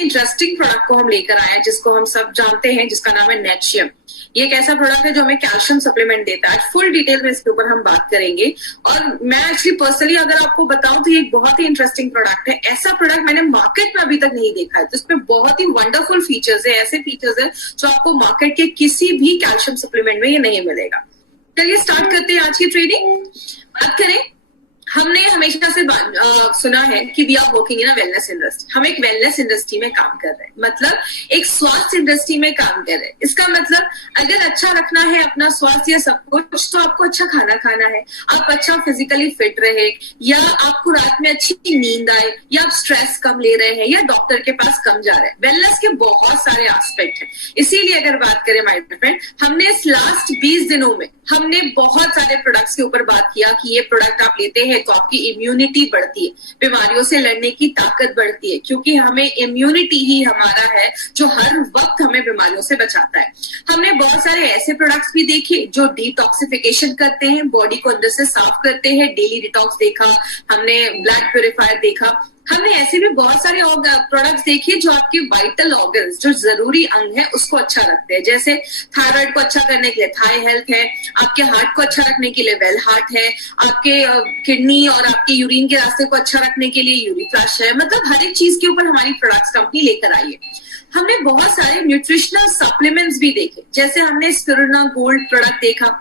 Interesting product को हम लेकर आए हैं जिसको हम सब जानते हैं, जिसका नाम है नेटशियम। ये एक ऐसा प्रोडक्ट है जो हमें कैल्शियम सप्लीमेंट देता है। आज फुल डिटेल में इसके ऊपर हम बात करेंगे। और मैं एक्चुअली पर्सनली अगर आपको बताऊं तो ये एक बहुत ही इंटरेस्टिंग प्रोडक्ट है। ऐसा प्रोडक्ट मैंने मार्केट में अभी तक नहीं देखा है। तो इसमें बहुत ही वंडरफुल फीचर्स है, ऐसे फीचर्स है जो आपको मार्केट के किसी भी कैल्शियम सप्लीमेंट में ये नहीं मिलेगा। चलिए स्टार्ट करते हैं आज की ट्रेडिंग। बात करें, हमने हमेशा से सुना है कि we are working in a wellness industry. हम एक वेलनेस इंडस्ट्री में काम कर रहे हैं, मतलब एक स्वास्थ्य इंडस्ट्री में काम कर रहे हैं। इसका मतलब अगर अच्छा रखना है अपना स्वास्थ्य सब कुछ, तो आपको अच्छा खाना खाना है, आप अच्छा फिजिकली फिट रहे, या आपको रात में अच्छी नींद आए, या आप स्ट्रेस कम ले रहे हैं, या डॉक्टर के पास कम जा रहे हैं। वेलनेस के बहुत सारे एस्पेक्ट हैं। इसीलिए अगर बात करें माय फ्रेंड, हमने इस लास्ट 20 दिनों में हमने बहुत सारे प्रोडक्ट्स के ऊपर बात किया कि ये प्रोडक्ट आप लेते हैं तो आपकी इम्यूनिटी बढ़ती है, बीमारियों से लड़ने की ताकत बढ़ती है, क्योंकि हमें इम्यूनिटी ही हमारा है जो हर वक्त हमें बीमारियों से बचाता है। हमने बहुत सारे ऐसे प्रोडक्ट्स भी देखे जो डिटॉक्सिफिकेशन करते हैं, बॉडी को अंदर से साफ करते हैं। डेली डिटॉक्स देखा हमने, ब्लड प्यूरिफायर देखा हमने, ऐसे भी बहुत सारे प्रोडक्ट्स देखे जो आपके वाइटल ऑर्गन्स, जो जरूरी अंग है, उसको अच्छा रखते हैं। जैसे थायराइड को अच्छा करने के लिए थाई हेल्थ है, आपके हार्ट को अच्छा रखने के लिए वेल हार्ट है, आपके किडनी और आपके यूरिन के रास्ते को अच्छा रखने के लिए यूरिफ्लश है। मतलब हर एक चीज के ऊपर हमारी प्रोडक्ट्स कंपनी लेकर आई है। हमने बहुत सारे न्यूट्रिशनल सप्लीमेंट्स भी देखे, जैसे हमने स्पिरुलिना गोल्ड प्रोडक्ट देखा,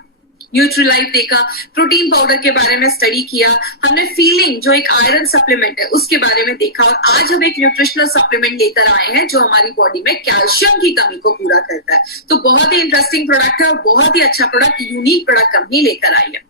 न्यूट्रीलाइफ देखा, प्रोटीन पाउडर के बारे में स्टडी किया, हमने फीलिंग जो एक आयरन सप्लीमेंट है उसके बारे में देखा, और आज हम एक न्यूट्रिशनल सप्लीमेंट लेकर आए हैं जो हमारी बॉडी में कैल्शियम की कमी को पूरा करता है। तो बहुत ही इंटरेस्टिंग प्रोडक्ट है और बहुत ही अच्छा प्रोडक्ट, यूनिक प्रोडक्ट कंपनी लेकर आई है।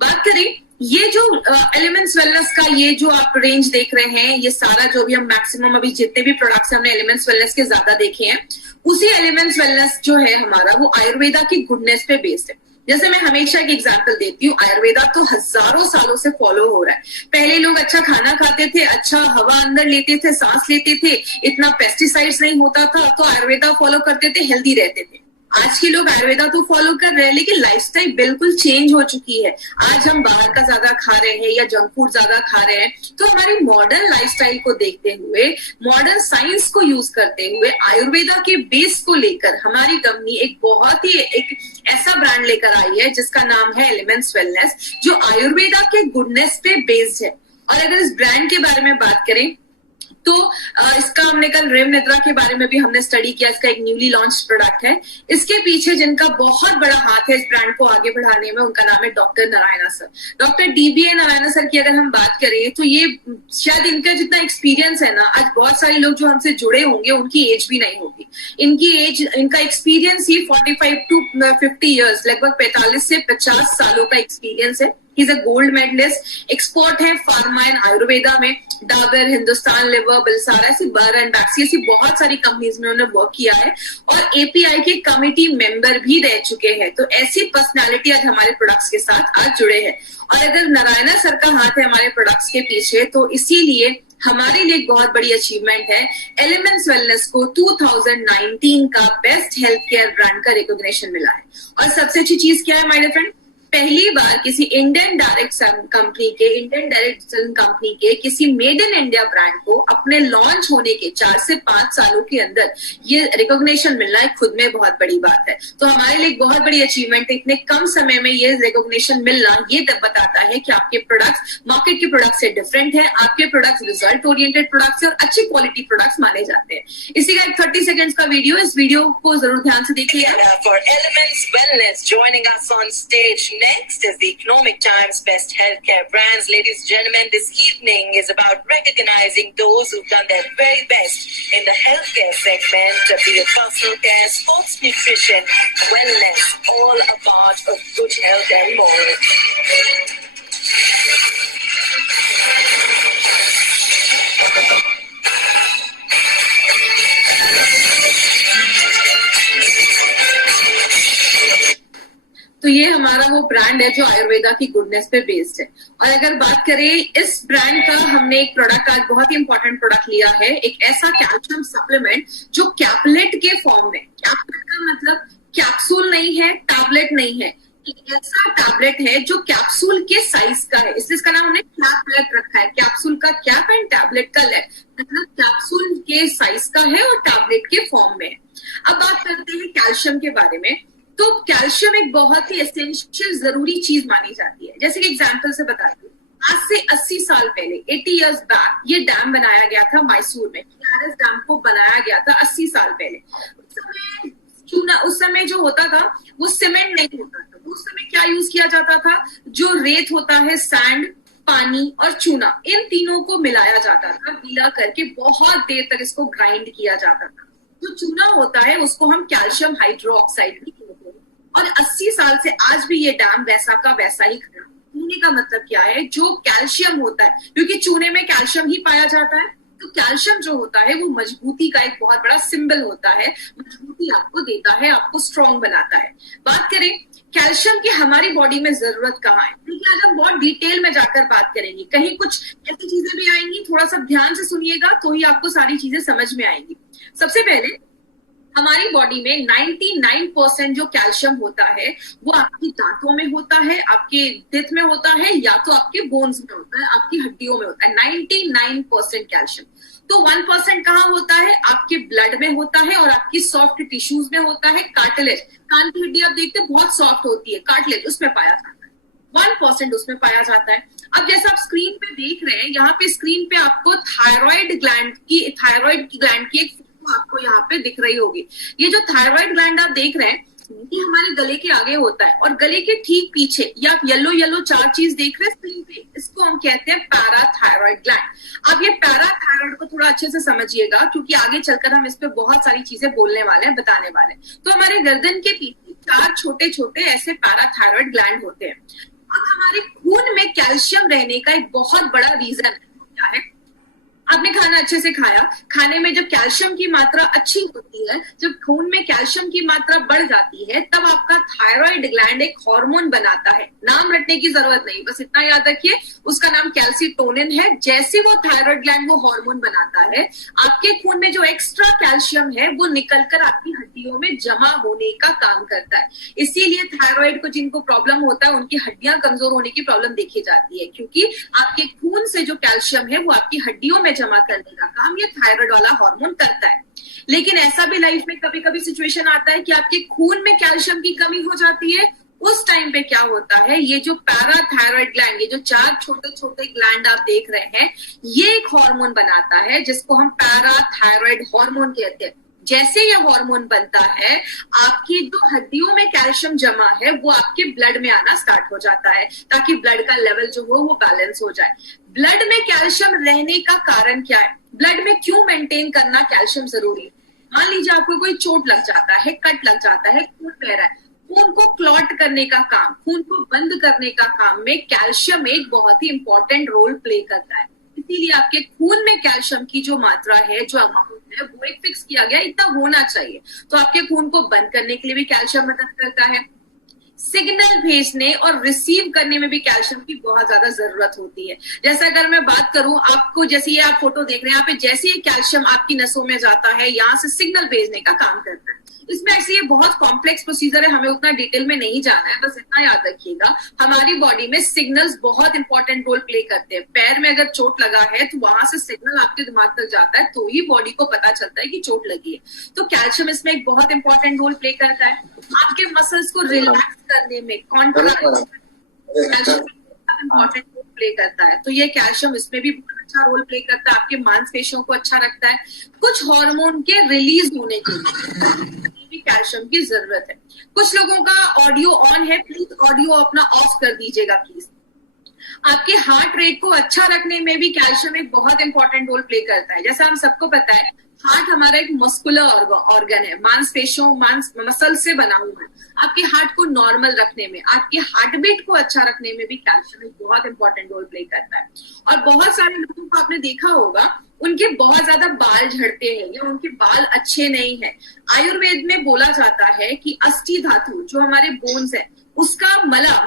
बात करें, ये जो एलिमेंट्स वेलनेस का ये जो आप रेंज देख रहे हैं, ये सारा जो भी हम मैक्सिमम अभी जितने भी प्रोडक्ट्स हमने एलिमेंट्स वेलनेस के ज्यादा देखे हैं, उसी एलिमेंट्स वेलनेस जो है हमारा, वो आयुर्वेदा की गुडनेस पे बेस्ड है। जैसे मैं हमेशा एक एग्जांपल देती हूँ, आयुर्वेदा तो हजारों सालों से फॉलो हो रहा है। पहले लोग अच्छा खाना खाते थे, अच्छा हवा अंदर लेते थे, सांस लेते थे, इतना पेस्टिसाइड्स नहीं होता था, तो आयुर्वेदा फॉलो करते थे, हेल्दी रहते थे। आज के लोग आयुर्वेदा तो फॉलो कर रहे हैं, लेकिन लाइफस्टाइल बिल्कुल चेंज हो चुकी है। आज हम बाहर का ज्यादा खा रहे हैं या जंक फूड ज्यादा खा रहे हैं। तो हमारी मॉडर्न लाइफस्टाइल को देखते हुए, मॉडर्न साइंस को यूज करते हुए, आयुर्वेदा के बेस को लेकर हमारी कंपनी एक बहुत ही एक ऐसा ब्रांड लेकर आई है जिसका नाम है एलिमेंट्स वेलनेस, जो आयुर्वेदा के गुडनेस पे बेस्ड है। और अगर इस ब्रांड के बारे में बात करें तो इसका हमने कल रेव निद्रा के बारे में भी हमने स्टडी किया। इसका एक न्यूली लॉन्च प्रोडक्ट है। इसके पीछे जिनका बहुत बड़ा हाथ है इस ब्रांड को आगे बढ़ाने में, उनका नाम है doctor Narayana sir. Doctor dBA Narayana sir की अगर हम बात करें तो ये शायद इनका जितना एक्सपीरियंस है ना, आज बहुत सारे लोग जो हमसे जुड़े होंगे उनकी एज भी नहीं होगी। इनकी एज, इनका एक्सपीरियंस ही 45 to 50 ईयर्स, लगभग 45 से 50 सालों का एक्सपीरियंस है। Is a gold medallist, expert है फार्मा एंड आयुर्वेदा में। डाबर, हिंदुस्तान लिवर, बिलसारा, ऐसी बार एंड बैक्सी, ऐसी बहुत सारी कंपनीज में उन्होंने वर्क किया है और एपीआई के कमिटी मेंबर भी रह चुके हैं। तो ऐसी पर्सनालिटी आज हमारे प्रोडक्ट्स के साथ आज जुड़े हैं। और अगर नारायणा सर का हाथ है हमारे प्रोडक्ट्स के पीछे, तो इसीलिए हमारे लिए एक बहुत बड़ी अचीवमेंट है। एलिमेंट्स वेलनेस को 2019 का बेस्ट हेल्थ केयर ब्रांड का रिकॉग्निशन मिला है। और सबसे अच्छी चीज क्या है माय डियर फ्रेंड, पहली बार किसी इंडियन डायरेक्ट कंपनी के किसी मेड इन इंडिया ब्रांड को अपने लॉन्च होने के 4 से 5 सालों के अंदर ये रिकॉग्निशन मिलना एक खुद में बहुत बड़ी बात है। तो हमारे लिए बहुत बड़ी अचीवमेंट है। इतने कम समय में ये रिकॉग्निशन मिलना, ये बताता है कि आपके प्रोडक्ट्स मार्केट के प्रोडक्ट से डिफरेंट है, आपके प्रोडक्ट्स रिजल्ट ओरिएंटेड प्रोडक्ट्स और अच्छी क्वालिटी प्रोडक्ट्स माने जाते हैं। इसी का एक 30 सेकेंड्स का वीडियो, इस वीडियो को जरूर ध्यान से देखिएगा। For Elements Wellness, joining us on stage next is the Economic Times Best Healthcare Brands. Ladies and gentlemen, this evening is about recognizing those who've done their very best in the healthcare segment, be it personal care, sports nutrition, wellness, all a part of good health and more. तो ये हमारा वो brand है जो आयुर्वेदा की goodness पे based है। और अगर बात करें इस ब्रांड का, हमने एक प्रोडक्ट आज बहुत ही इंपॉर्टेंट प्रोडक्ट लिया है, एक ऐसा कैल्शियम सप्लीमेंट जो कैप्लेट के फॉर्म में, कैप्लेट का मतलब कैप्सूल नहीं है, टैबलेट नहीं है, ऐसा टैबलेट है जो कैप्सूल के साइज का है, इसलिए इसका नाम हमने कैपलेट रखा है। कैप्सूल का कैप एंड टैबलेट का लेट, मतलब कैप्सूल के साइज का है और टैबलेट के फॉर्म में है। अब बात करते हैं कैल्शियम के बारे में। तो कैल्शियम एक बहुत ही एसेंशियल जरूरी चीज मानी जाती है। जैसे कि एग्जाम्पल से बताती हूँ, आज से 80 साल पहले 80 इयर्स बैक ये डैम बनाया गया था मैसूर में। KRS डैम को बनाया गया था 80 साल पहले। उस समय जो होता था वो सीमेंट नहीं होता था। उस समय क्या यूज किया जाता था, जो रेत होता है, सैंड, पानी और चूना, इन तीनों को मिलाया जाता था, गीला करके बहुत देर तक इसको ग्राइंड किया जाता था। जो चूना होता है उसको हम कैल्शियम हाइड्रोक्साइड भी कहते हैं। और 80 साल से आज भी ये डैम वैसा का वैसा ही खड़ा। कहने का मतलब क्या है, जो कैल्शियम होता है, क्योंकि चूने में कैल्शियम ही पाया जाता है, तो कैल्शियम जो होता है वो मजबूती का एक बहुत बड़ा सिंबल होता है। मजबूती आपको देता है, आपको स्ट्रॉन्ग बनाता है। बात करें कैल्शियम की हमारी बॉडी में जरूरत कहाँ है, क्योंकि आज हम बहुत डिटेल में जाकर बात करेंगे। कहीं कुछ ऐसी चीजें भी आएंगी, थोड़ा सा ध्यान से सुनिएगा तो ही आपको सारी चीजें समझ में आएंगी। सबसे पहले हमारी बॉडी में 99% जो कैल्शियम होता है वो आपकी दांतों में होता है, आपके टिथ में होता है, या तो आपके बोन्स में होता है, आपकी हड्डियों में होता है। 99% कैल्शियम। तो 1% कहाँ होता है, आपके ब्लड में होता है और आपकी सॉफ्ट टिश्यूज में होता है। कार्टिलेज, कान की हड्डी आप देखते हैं बहुत सॉफ्ट होती है, कार्टिलेज उसमें पाया जाता है। 1% उसमें पाया जाता है। अब जैसे आप स्क्रीन पे देख रहे हैं, यहाँ पे स्क्रीन पे आपको थायराइड ग्लैंड की एक फोटो आपको यहाँ पे दिख रही होगी। ये जो थायराइड ग्लैंड आप देख रहे हैं ये हमारे गले के आगे होता है, और गले के ठीक पीछे ये आप येलो येलो 4 चीज देख रहे हैं स्क्रीन पे, इसको हम कहते हैं पैराथायराइड ग्लैंड। अब ये पैराथायराइड को थोड़ा अच्छे से समझिएगा, क्योंकि आगे चलकर हम इस पे बहुत सारी चीजें बोलने वाले हैं, बताने वाले हैं। तो हमारे गर्दन के पीछे 4 छोटे छोटे ऐसे पैराथायराइड ग्लैंड होते हैं। अब हमारे खून में कैल्शियम रहने का एक बहुत बड़ा रीजन क्या है, आपने खाना अच्छे से खाया, खाने में जब कैल्शियम की मात्रा अच्छी होती है, जब खून में कैल्शियम की मात्रा बढ़ जाती है, तब आपका थायराइड ग्लैंड एक हार्मोन बनाता है। नाम रटने की जरूरत नहीं, बस इतना याद रखिए, उसका नाम कैल्सिटोनिन है। जैसे वो थायराइड ग्लैंड वो हार्मोन बनाता है, आपके खून में जो एक्स्ट्रा कैल्शियम है वो निकलकर आपकी हड्डियों में जमा होने का काम करता है। इसीलिए थायराइड को जिनको प्रॉब्लम होता है उनकी हड्डियां कमजोर होने की प्रॉब्लम देखी जाती है, क्योंकि आपके खून से जो कैल्शियम है वो आपकी हड्डियों में जमा करने का काम ये थायराइड वाला हार्मोन करता है। लेकिन ऐसा भी लाइफ में कभी कभी सिचुएशन आता है कि आपके खून में कैल्शियम की कमी हो जाती है। उस टाइम पे क्या होता है, ये जो पैराथायराइड ग्लैंड, ये जो 4 छोटे छोटे ग्लैंड आप देख रहे हैं, ये एक हार्मोन बनाता है जिसको हम पैराथायराइड हार्मोन कहते हैं। जैसे ये हार्मोन बनता है, आपकी जो हड्डियों में कैल्शियम जमा है वो आपके ब्लड में आना स्टार्ट हो जाता है, ताकि ब्लड का लेवल जो हो वो बैलेंस हो जाए। ब्लड में कैल्शियम रहने का कारण क्या है, ब्लड में क्यों मेंटेन करना कैल्शियम जरूरी है। मान लीजिए आपको कोई चोट लग जाता है, कट लग जाता है, खून बह रहा है, खून को क्लॉट करने का काम, खून को बंद करने का काम में कैल्शियम एक बहुत ही इंपॉर्टेंट रोल प्ले करता है। इसीलिए आपके खून में कैल्शियम की जो मात्रा है, जो अमाउंट है, वो एक फिक्स किया गया, इतना होना चाहिए। तो आपके खून को बंद करने के लिए भी कैल्शियम मदद करता है। सिग्नल भेजने और रिसीव करने में भी कैल्शियम की बहुत ज्यादा जरूरत होती है। जैसे अगर मैं बात करूं आपको, जैसे ये आप फोटो देख रहे हैं, यहाँ पे जैसे ये कैल्शियम आपकी नसों में जाता है, यहाँ से सिग्नल भेजने का काम करता है। इसमें एक्चुअली ये बहुत कॉम्प्लेक्स प्रोसीजर है, हमें उतना डिटेल में नहीं जाना है, बस इतना याद रखिएगा, हमारी बॉडी में सिग्नल्स बहुत इंपॉर्टेंट रोल प्ले करते हैं। पैर में अगर चोट लगा है तो वहां से सिग्नल आपके दिमाग तक जाता है, तो ही बॉडी को पता चलता है कि चोट लगी है। तो कैल्शियम इसमें एक बहुत इंपॉर्टेंट रोल प्ले करता है। आपके मसल्स को रिलैक्स करने में, कैल्शियम इंपॉर्टेंट रोल प्ले करता है। तो ये कैल्शियम इसमें भी बहुत अच्छा रोल प्ले करता है, आपके मांसपेशियों को अच्छा रखता है। कुछ हार्मोन के रिलीज होने के लिए भी कैल्शियम की जरूरत है। कुछ लोगों का ऑडियो ऑन है, प्लीज ऑडियो अपना ऑफ कर दीजिएगा प्लीज। आपके हार्ट रेट को अच्छा रखने में भी कैल्शियम एक बहुत इंपॉर्टेंट रोल प्ले करता है। जैसा हम सबको पता है, हार्ट हमारा एक मस्कुलर ऑर्गन है, मांसपेशियों मसल से बना हुआ है। आपके हार्ट को नॉर्मल रखने में, आपके हार्ट बीट को अच्छा रखने में भी कैल्शियम एक बहुत इंपॉर्टेंट रोल प्ले करता है। और बहुत सारे लोगों को आपने देखा होगा, उनके बहुत ज्यादा बाल झड़ते हैं या उनके बाल अच्छे नहीं है। आयुर्वेद में बोला जाता है कि अस्थि धातु जो हमारे बोन्स है, उसका मला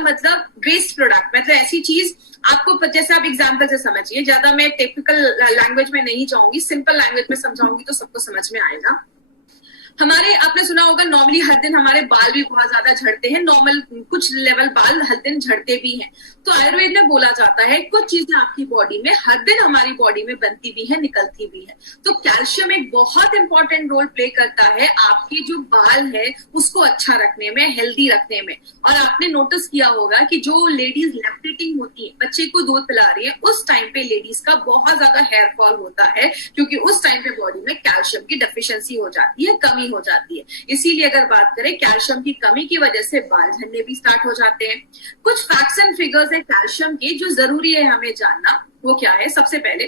मतलब वेस्ट प्रोडक्ट, मतलब ऐसी चीज आपको, जैसे आप एग्जाम्पल से समझिए, ज्यादा मैं टिपिकल लैंग्वेज में नहीं जाऊंगी, सिंपल लैंग्वेज में समझाऊंगी तो सबको समझ में आएगा। हमारे आपने सुना होगा नॉर्मली हर दिन हमारे बाल भी बहुत ज्यादा झड़ते हैं, नॉर्मल कुछ लेवल बाल हर दिन झड़ते भी हैं। तो आयुर्वेद में बोला जाता है कुछ चीजें आपकी बॉडी में हर दिन हमारी बॉडी में बनती भी है, निकलती भी है। तो कैल्शियम एक बहुत इंपॉर्टेंट रोल प्ले करता है आपके जो बाल है उसको अच्छा रखने में, हेल्दी रखने में। और आपने नोटिस किया होगा कि जो लेडीज लैक्टेटिंग होती है, बच्चे को दूध पिला रही है, उस टाइम पे लेडीज का बहुत ज्यादा हेयर फॉल होता है, क्योंकि उस टाइम पे बॉडी में कैल्शियम की डेफिशिएंसी हो जाती है, कमी हो जाती है। इसीलिए अगर बात करें कैल्शियम की कमी की वजह से बाल झड़ने भी स्टार्ट हो जाते हैं। कुछ फैक्ट्स एंड फिगर्स है कैल्शियम के जो जरूरी है हमें जानना। वो क्या है? सबसे पहले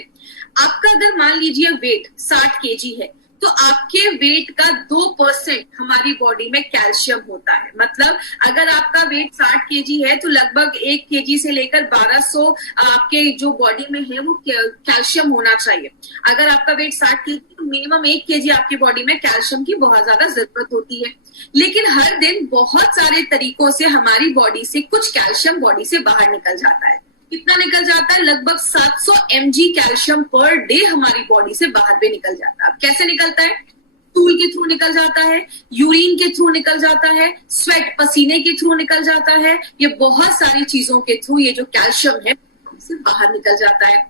आपका अगर मान लीजिए वेट 60 केजी है तो आपके वेट का 2% हमारी बॉडी में कैल्शियम होता है। मतलब अगर आपका वेट 60 केजी है तो लगभग 1 केजी से लेकर 1200 आपके जो बॉडी में है वो कैल्शियम होना चाहिए। अगर आपका वेट 60 केजी तो मिनिमम 1 केजी आपकी बॉडी में कैल्शियम की बहुत ज्यादा जरूरत होती है। लेकिन हर दिन बहुत सारे तरीकों से हमारी बॉडी से कुछ कैल्शियम बॉडी से बाहर निकल जाता है। कितना निकल जाता है? लगभग 700 mg कैल्शियम पर डे हमारी बॉडी से बाहर भी निकल जाता है। अब कैसे निकलता है? स्टूल के थ्रू निकल जाता है, यूरिन के थ्रू निकल जाता है, स्वेट पसीने के थ्रू निकल जाता है। ये बहुत सारी चीजों के थ्रू ये जो कैल्शियम है से बाहर निकल जाता है।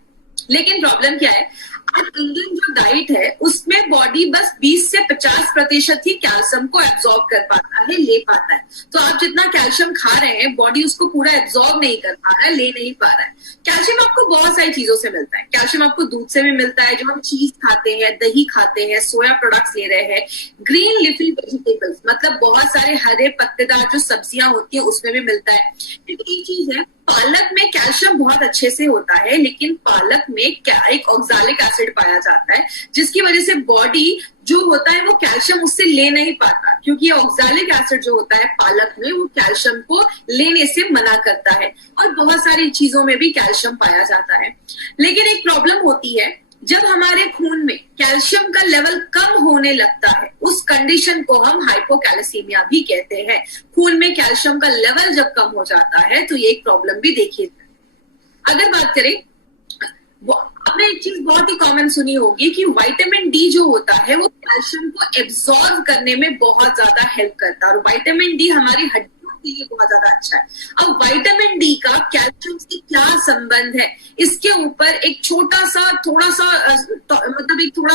लेकिन प्रॉब्लम क्या है? आज इंडियन जो डाइट है उसमें बॉडी बस 20 से 50% ही कैल्शियम को एब्जॉर्ब कर पाता है, ले पाता है। तो आप जितना कैल्शियम खा रहे हैं बॉडी उसको पूरा एब्जॉर्ब नहीं कर पा रहा है, ले नहीं पा रहा है। कैल्शियम आपको बहुत सारी चीजों से मिलता है। कैल्शियम आपको दूध से भी मिलता है, जो हम चीज खाते हैं, दही खाते हैं, सोया प्रोडक्ट्स ले रहे हैं, ग्रीन लीफी वेजिटेबल्स मतलब बहुत सारे हरे पत्तेदार जो सब्जियां होती है उसमें भी मिलता है। एक चीज है, पालक में कैल्शियम बहुत अच्छे से होता है, लेकिन पालक में क्या एक ऑक्सालिक एसिड पाया जाता है जिसकी वजह से बॉडी जो होता है वो कैल्शियम उससे ले नहीं पाता, क्योंकि ऑक्सालिक एसिड जो होता है पालक में वो कैल्शियम को लेने से मना करता है। और बहुत सारी चीजों में भी कैल्शियम पाया जाता है। लेकिन एक प्रॉब्लम होती है, जब हमारे खून में कैल्शियम का लेवल कम होने लगता है उस कंडीशन को हम हाइपोकैल्सीमिया भी कहते हैं। खून में कैल्शियम का लेवल जब कम हो जाता है तो ये एक प्रॉब्लम भी देखिए। अगर बात करें, आपने एक चीज बहुत ही कॉमन सुनी होगी कि विटामिन डी जो होता है वो कैल्शियम को एब्जॉर्ब करने में बहुत ज्यादा हेल्प करता है, और विटामिन डी हमारी हड्डियों के लिए बहुत ज्यादा अच्छा है। अब विटामिन डी का कैल्शियम से क्या संबंध है, इसके ऊपर एक थोड़ा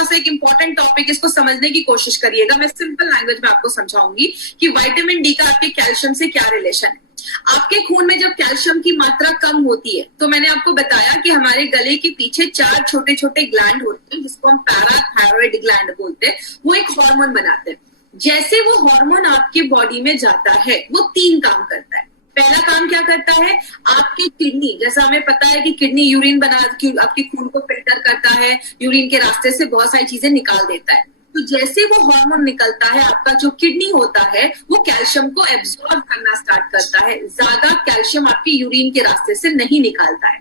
सा एक इंपॉर्टेंट टॉपिक, इसको समझने की कोशिश करिएगा। मैं सिंपल लैंग्वेज में आपको समझाऊंगी कि विटामिन डी का आपके कैल्शियम से क्या रिलेशन है। आपके खून में जब कैल्शियम की मात्रा कम होती है तो मैंने आपको बताया कि हमारे गले के पीछे 4 छोटे छोटे ग्लैंड होते हैं जिसको हम पैराथायरॉइड ग्लैंड बोलते हैं। वो एक हार्मोन बनाते हैं। जैसे वो हार्मोन आपके बॉडी में जाता है वो 3 काम करता है। पहला काम क्या करता है? आपके किडनी, जैसा हमें पता है कि किडनी यूरिन आपके खून को फिल्टर करता है, यूरिन के रास्ते से बहुत सारी चीजें निकाल देता है। तो जैसे वो हार्मोन निकलता है आपका जो किडनी होता है वो कैल्शियम को एब्जॉर्ब करना स्टार्ट करता है। ज्यादा कैल्शियम आपके यूरिन के रास्ते से नहीं निकालता है।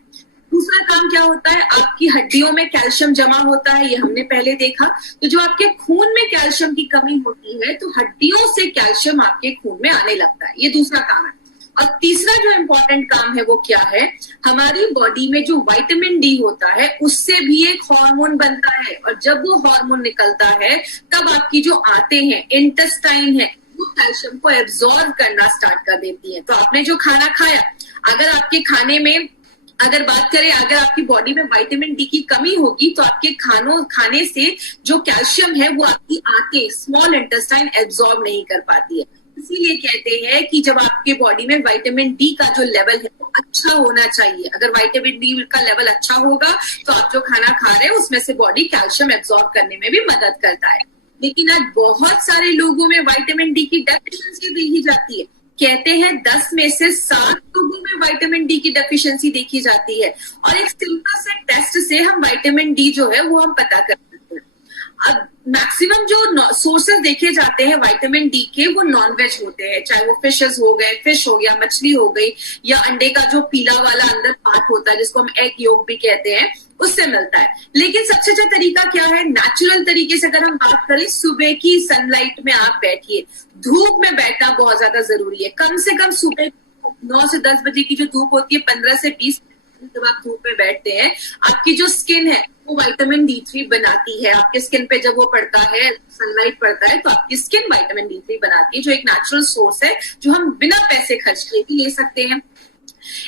दूसरा काम क्या होता है? आपकी हड्डियों में कैल्शियम जमा होता है, ये हमने पहले देखा। तो जो आपके खून में कैल्शियम की कमी होती है तो हड्डियों से कैल्शियम आपके खून में आने लगता है, ये दूसरा काम है। और तीसरा जो इम्पोर्टेंट काम है वो क्या है? हमारी बॉडी में जो विटामिन डी होता है उससे भी एक हार्मोन बनता है, और जब वो हार्मोन निकलता है तब आपकी जो आंतें हैं, इंटेस्टाइन है, वो कैल्शियम को एब्जॉर्ब करना स्टार्ट कर देती है। तो आपने जो खाना खाया, अगर आपके खाने में अगर बात करें, अगर आपकी बॉडी में विटामिन डी की कमी होगी तो आपके खाने से जो कैल्शियम है वो आपकी आंतें, स्मॉल इंटेस्टाइन एब्जॉर्ब नहीं कर पाती है। इसीलिए कहते हैं कि जब आपके बॉडी में विटामिन डी का जो लेवल है वो अच्छा होना चाहिए। अगर विटामिन डी का लेवल अच्छा होगा तो आप जो खाना खा रहे हैं उसमें से बॉडी कैल्शियम एब्जॉर्ब करने में भी मदद करता है। लेकिन आज बहुत सारे लोगों में विटामिन डी की डेफिशिएंसी देखी जाती है। कहते हैं 10 में से 7 लोगों में विटामिन डी की डेफिशिएंसी देखी जाती है, और एक सिंपल से टेस्ट से हम विटामिन डी जो है वो हम पता कर सकते हैं। अब मैक्सिमम जो सोर्सेस देखे जाते हैं विटामिन डी के वो नॉनवेज होते हैं, चाहे वो फिशेस हो गए, फिश हो गया, मछली हो गई, या अंडे का जो पीला वाला अंदर पार्ट होता है जिसको हम एग योक भी कहते हैं, उससे मिलता है। लेकिन सबसे अच्छा तरीका क्या है? नेचुरल तरीके से अगर हम बात करें, सुबह की सनलाइट में आप बैठिए। धूप में बैठना बहुत ज्यादा जरूरी है। कम से कम सुबह 9 से 10 बजे की जो धूप होती है 15 से 20 जब आप धूप में बैठते हैं, आपकी जो स्किन है वो विटामिन D3 बनाती है। आपके स्किन पे जब वो पड़ता है, सनलाइट पड़ता है, तो आपकी स्किन विटामिन D3 बनाती है, जो एक नेचुरल सोर्स है जो हम बिना पैसे खर्च किए भी ले सकते हैं।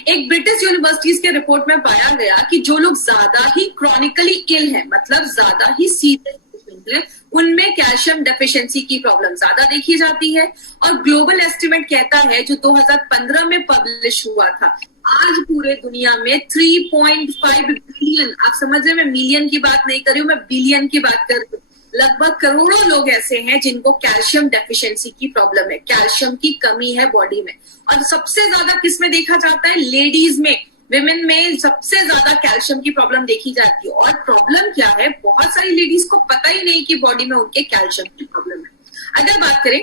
एक ब्रिटिश यूनिवर्सिटीज के रिपोर्ट में पाया गया कि जो लोग ज्यादा ही क्रॉनिकली इल है, मतलब ज्यादा ही सीरियस पेशेंट है, उनमें कैल्शियम डेफिशिएंसी की प्रॉब्लम ज्यादा देखी जाती है। और ग्लोबल एस्टिमेट कहता है, जो 2015 में पब्लिश हुआ था, आज पूरे दुनिया में 3.5 बिलियन, आप समझ रहे, मैं मिलियन की बात नहीं कर रही हूँ, मैं बिलियन की बात कर रही हूँ, लगभग करोड़ों लोग ऐसे हैं जिनको कैल्शियम डेफिशिएंसी की प्रॉब्लम है, कैल्शियम की कमी है बॉडी में। और सबसे ज्यादा किसमें देखा जाता है? लेडीज में, विमेन में सबसे ज्यादा कैल्शियम की प्रॉब्लम देखी जाती है। और प्रॉब्लम क्या है, बहुत सारी लेडीज को पता ही नहीं कि बॉडी में उनके कैल्शियम की प्रॉब्लम है। अगर बात करें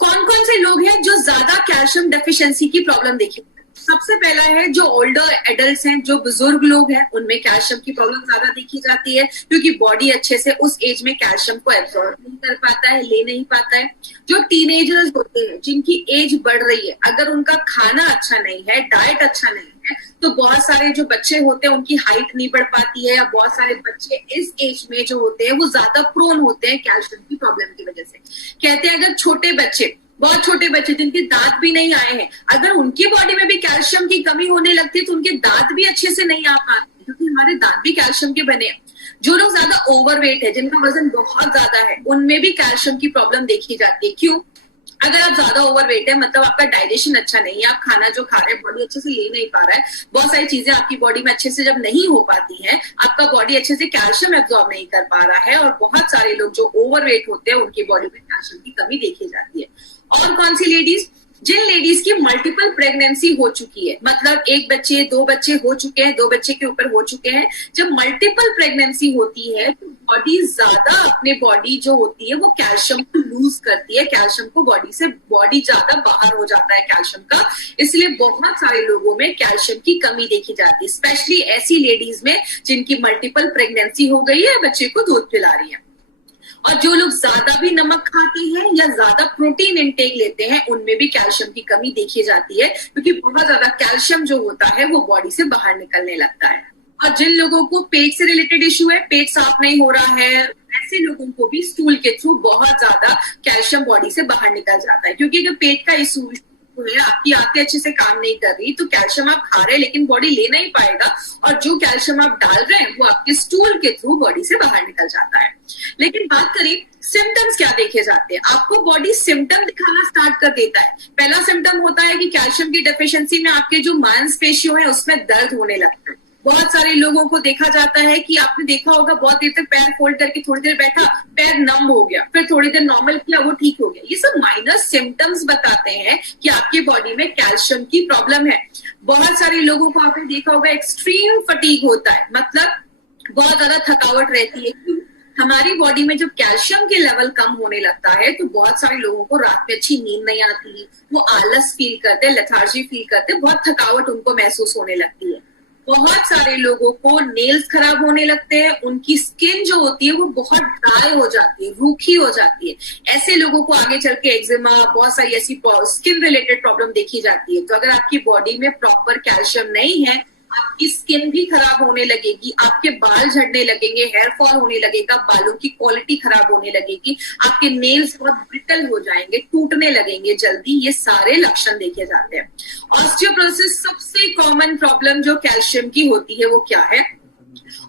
कौन कौन से लोग हैं जो ज्यादा कैल्शियम डेफिशिएंसी की प्रॉब्लम देखी, सबसे पहला है जो ओल्डर एडल्ट्स हैं, जो बुजुर्ग लोग हैं, उनमें कैल्शियम की प्रॉब्लम ज्यादा देखी जाती है, क्योंकि बॉडी अच्छे से उस एज में कैल्शियम को एब्जॉर्ब नहीं कर पाता है, ले नहीं पाता है। जो टीनेजर्स होते हैं, जिनकी एज बढ़ रही है, अगर उनका खाना अच्छा नहीं है, डाइट अच्छा नहीं है, तो बहुत सारे जो बच्चे होते हैं उनकी हाइट नहीं बढ़ पाती है, या बहुत सारे बच्चे इस एज में जो होते हैं वो ज्यादा प्रोन होते हैं कैल्शियम की प्रॉब्लम की वजह से। कहते हैं अगर छोटे बच्चे, बहुत छोटे बच्चे जिनके दांत भी नहीं आए हैं, अगर उनकी बॉडी में भी कैल्शियम की कमी होने लगती है तो उनके दांत भी अच्छे से नहीं आ पाते, क्योंकि हमारे दांत भी कैल्शियम के बने हैं। जो लोग ज्यादा ओवरवेट है, जिनका वजन बहुत ज्यादा है, उनमें भी कैल्शियम की प्रॉब्लम देखी जाती है। क्यों? अगर आप ज्यादा ओवरवेट है, मतलब आपका डाइजेशन अच्छा नहीं है, आप खाना जो खा रहे हैं बॉडी अच्छे से ले नहीं पा रहा है, बहुत सारी चीजें आपकी बॉडी में अच्छे से जब नहीं हो पाती हैं, आपका बॉडी अच्छे से कैल्शियम एब्जॉर्ब नहीं कर पा रहा है, और बहुत सारे लोग जो ओवरवेट होते हैं उनकी बॉडी में कैल्शियम की कमी देखी जाती है। और कौन सी लेडीज? जिन लेडीज की मल्टीपल प्रेगनेंसी हो चुकी है, मतलब एक बच्चे, दो बच्चे हो चुके हैं, दो बच्चे के ऊपर हो चुके हैं, जब मल्टीपल प्रेगनेंसी होती है तो बॉडी ज्यादा, अपने बॉडी जो होती है वो कैल्शियम को लूज करती है, कैल्शियम को बॉडी से, बॉडी ज्यादा बाहर हो जाता है कैल्शियम का, इसलिए बहुत सारे लोगों में कैल्शियम की कमी देखी जाती है, स्पेशली ऐसी लेडीज में जिनकी मल्टीपल प्रेगनेंसी हो गई है, बच्चे को दूध पिला रही है। और जो लोग ज्यादा भी नमक खाते हैं या ज्यादा प्रोटीन इंटेक लेते हैं, उनमें भी कैल्शियम की कमी देखी जाती है, क्योंकि बहुत ज्यादा कैल्शियम जो होता है वो बॉडी से बाहर निकलने लगता है। और जिन लोगों को पेट से रिलेटेड इश्यू है, पेट साफ नहीं हो रहा है, ऐसे लोगों को भी स्टूल के थ्रू बहुत ज्यादा कैल्शियम बॉडी से बाहर निकल जाता है, क्योंकि अगर पेट का इश्यू है, आपकी आंतें अच्छे से काम नहीं कर रही, तो कैल्शियम आप खा रहे हैं लेकिन बॉडी ले नहीं पाएगा, और जो कैल्शियम आप डाल रहे हैं वो आपके स्टूल के थ्रू बॉडी से बाहर निकल जाता है। लेकिन बात करें सिम्टम्स क्या देखे जाते हैं, आपको बॉडी सिम्टम दिखाना स्टार्ट कर देता है। पहला सिम्टम होता है कि कैल्शियम की डेफिशिएंसी में आपके जो मांसपेशियों है उसमें दर्द होने लगता है। बहुत सारे लोगों को देखा जाता है कि आपने देखा होगा, बहुत देर तक पैर फोल्ड करके थोड़ी देर बैठा, पैर नम हो गया, फिर थोड़ी देर नॉर्मल किया, वो ठीक हो गया। ये सब माइनर सिम्टम्स बताते हैं कि आपके बॉडी में कैल्शियम की प्रॉब्लम है। बहुत सारे लोगों को आपने देखा होगा एक्सट्रीम फटीग होता है, मतलब बहुत ज्यादा थकावट रहती है। हमारी बॉडी में जब कैल्शियम के लेवल कम होने लगता है तो बहुत सारे लोगों को रात में अच्छी नींद नहीं आती, वो आलस फील करते हैं, लेथार्जी फील करते हैं, बहुत थकावट उनको महसूस होने लगती है। बहुत सारे लोगों को नेल्स खराब होने लगते हैं, उनकी स्किन जो होती है वो बहुत ड्राई हो जाती है, रूखी हो जाती है। ऐसे लोगों को आगे चल के एक्जिमा, बहुत सारी ऐसी स्किन रिलेटेड प्रॉब्लम देखी जाती है। तो अगर आपकी बॉडी में प्रॉपर कैल्शियम नहीं है, आपकी स्किन भी खराब होने लगेगी, आपके बाल झड़ने लगेंगे, हेयर फॉल होने लगेगा, बालों की क्वालिटी खराब होने लगेगी, आपके नेल्स बहुत ब्रिटल हो जाएंगे, टूटने लगेंगे जल्दी। ये सारे लक्षण देखे जाते हैं। ऑस्टियोपोरोसिस सबसे कॉमन प्रॉब्लम जो कैल्शियम की होती है वो क्या है?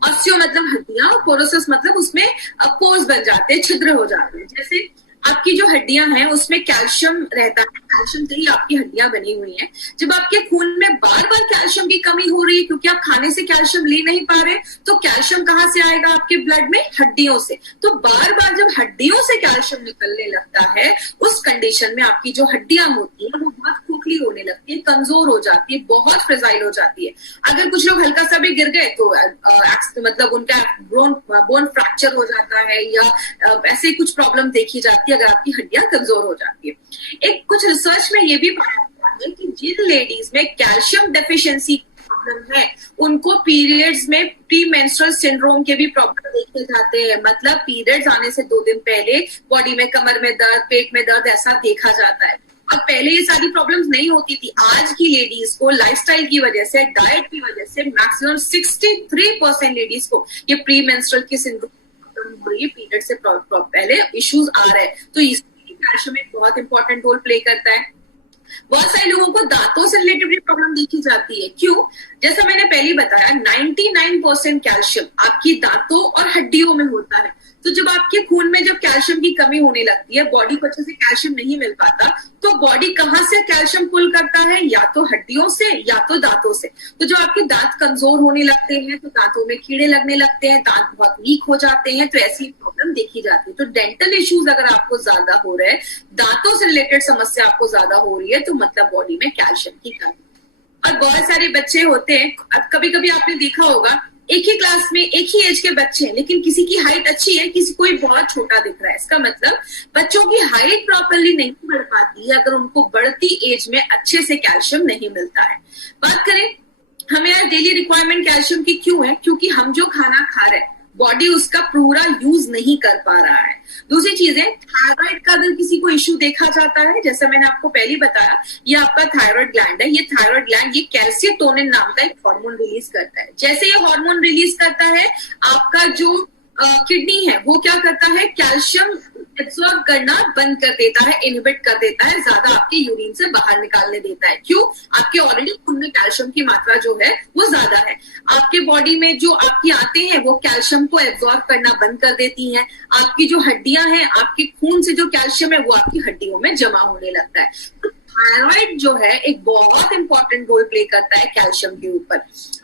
ऑस्टियो मतलब हड्डियां, और पोरोसिस मतलब उसमें पोर्स बन जाते हैं, छिद्र हो जाते हैं। जैसे आपकी जो हड्डियां हैं उसमें कैल्शियम रहता है, कैल्शियम से ही आपकी हड्डियां बनी हुई हैं। जब आपके खून में बार बार कैल्शियम की कमी हो रही है, क्योंकि आप खाने से कैल्शियम ले नहीं पा रहे, तो कैल्शियम कहाँ से आएगा आपके ब्लड में? हड्डियों से। तो बार बार जब हड्डियों से कैल्शियम निकलने लगता है, उस कंडीशन में आपकी जो हड्डियां होती है वो बहुत खोखली होने लगती है, कमजोर हो जाती है, बहुत फ्रेजाइल हो जाती है। अगर कुछ लोग हल्का सा भी गिर गए तो मतलब उनका बोन फ्रैक्चर हो जाता है, या ऐसे कुछ प्रॉब्लम देखी जाती है अगर आपकी हड्डियां कमजोर हो जाती है। एक कुछ रिसर्च में ये भी पाया गया है कि जिन लेडीज में कैल्शियम डेफिशिएंसी प्रॉब्लम है, उनको पीरियड्स में प्री मेंस्ट्रुअल सिंड्रोम के भी प्रॉब्लम देखे जाते हैं। मतलब पीरियड्स आने से 2 दिन पहले बॉडी में, कमर में दर्द, पेट में दर्द ऐसा देखा जाता है। और पहले ये सारी प्रॉब्लम्स नहीं होती थी। आज की लेडीज को लाइफस्टाइल की वजह से, डाइट की वजह से मैक्सिमम 63% लेडीज को ये प्री मेंस्ट्रुअल की सिंड्रोम हो रही है, पीरियड से पहले इश्यूज आ रहे हैं। तो इसमें कैल्शियम एक बहुत इंपॉर्टेंट रोल प्ले करता है। बहुत सारे लोगों को दांतों से रिलेटेड भी प्रॉब्लम देखी जाती है। क्यों? जैसा मैंने पहले बताया, 99% कैल्शियम आपकी दांतों और हड्डियों में होता है। तो जब आपके खून में जब कैल्शियम की कमी होने लगती है, बॉडी को अच्छे से कैल्शियम नहीं मिल पाता, तो बॉडी कहाँ से कैल्शियम पुल करता है? या तो हड्डियों से या तो दांतों से। तो जब आपके दांत कमजोर होने लगते हैं तो दांतों में कीड़े लगने लगते हैं, दांत बहुत वीक हो जाते हैं, तो ऐसी प्रॉब्लम देखी जाती है। तो डेंटल इश्यूज अगर आपको ज्यादा हो रहे हैं, दांतों से रिलेटेड समस्या आपको ज्यादा हो रही है, तो मतलब बॉडी में कैल्शियम की कमी। और बहुत सारे बच्चे होते हैं, कभी कभी आपने देखा होगा, एक ही क्लास में एक ही एज के बच्चे हैं, लेकिन किसी की हाइट अच्छी है, किसी कोई बहुत छोटा दिख रहा है। इसका मतलब बच्चों की हाइट प्रॉपरली नहीं बढ़ पाती है अगर उनको बढ़ती एज में अच्छे से कैल्शियम नहीं मिलता है। बात करें हमें आज डेली रिक्वायरमेंट कैल्शियम की क्यों है? क्योंकि हम जो खाना खा रहे हैं बॉडी उसका पूरा यूज नहीं कर पा रहा है। दूसरी चीज है, थायराइड का अगर किसी को इश्यू देखा जाता है, जैसा मैंने आपको पहले बताया, ये आपका थायराइड ग्लैंड है। ये थायराइड ग्लैंड ये कैल्शियोटोनिन नाम का एक हार्मोन रिलीज करता है। जैसे ये हार्मोन रिलीज करता है, आपका जो किडनी है वो क्या करता है, कैल्शियम एब्सॉर्ब करना बंद कर देता है, इनहिबिट कर देता है, ज्यादा आपके यूरिन से बाहर निकालने देता है। क्यों? आपके ऑलरेडी खून में कैल्शियम की मात्रा जो है वो ज्यादा है। आपके बॉडी में जो आपकी आंतें हैं वो कैल्शियम को एब्सॉर्ब करना बंद कर देती हैं। आपकी जो हड्डियां हैं, आपके खून से जो कैल्शियम है वो आपकी हड्डियों में जमा होने लगता है। तो थायराइड जो है एक बहुत इंपॉर्टेंट रोल प्ले करता है कैल्शियम के ऊपर।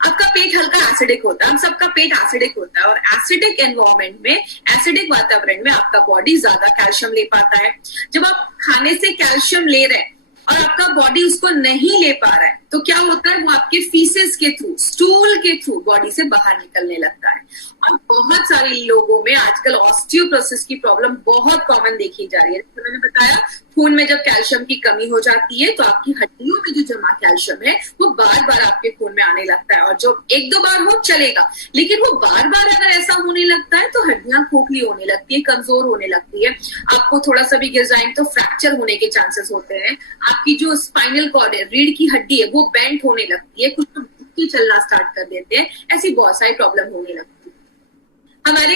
आपका पेट हल्का एसिडिक होता है, हम सबका पेट एसिडिक होता है, और एसिडिक एनवायरमेंट में, एसिडिक वातावरण में आपका बॉडी ज्यादा कैल्शियम ले पाता है। जब आप खाने से कैल्शियम ले रहे हैं और आपका बॉडी उसको नहीं ले पा रहा है, तो क्या होता है, वो आपके फीसेस के थ्रू, स्टूल के थ्रू बॉडी से बाहर निकलने लगता है। और बहुत सारे लोगों में आजकल ऑस्टियोपोरोसिस की प्रॉब्लम बहुत कॉमन देखी जा रही है। तो मैंने बताया, खून में जब कैल्शियम की कमी हो जाती है तो आपकी हड्डियों में जो जमा कैल्शियम है वो बार बार आपके खून में आने लगता है। और जो एक दो बार हो चलेगा, लेकिन वो बार बार अगर ऐसा होने लगता है तो हड्डियां खोखली होने लगती है, कमजोर होने लगती है। आपको थोड़ा सा भी गिर जाएंगे तो फ्रैक्चर होने के चांसेस होते हैं। आपकी जो स्पाइनल कॉर्ड है, रीढ़ की हड्डी है, वो बेंट होने लगती है, कुछ तो चलना स्टार्ट कर देते हैं। ऐसी बहुत सारी प्रॉब्लम होने लगती है। हमारे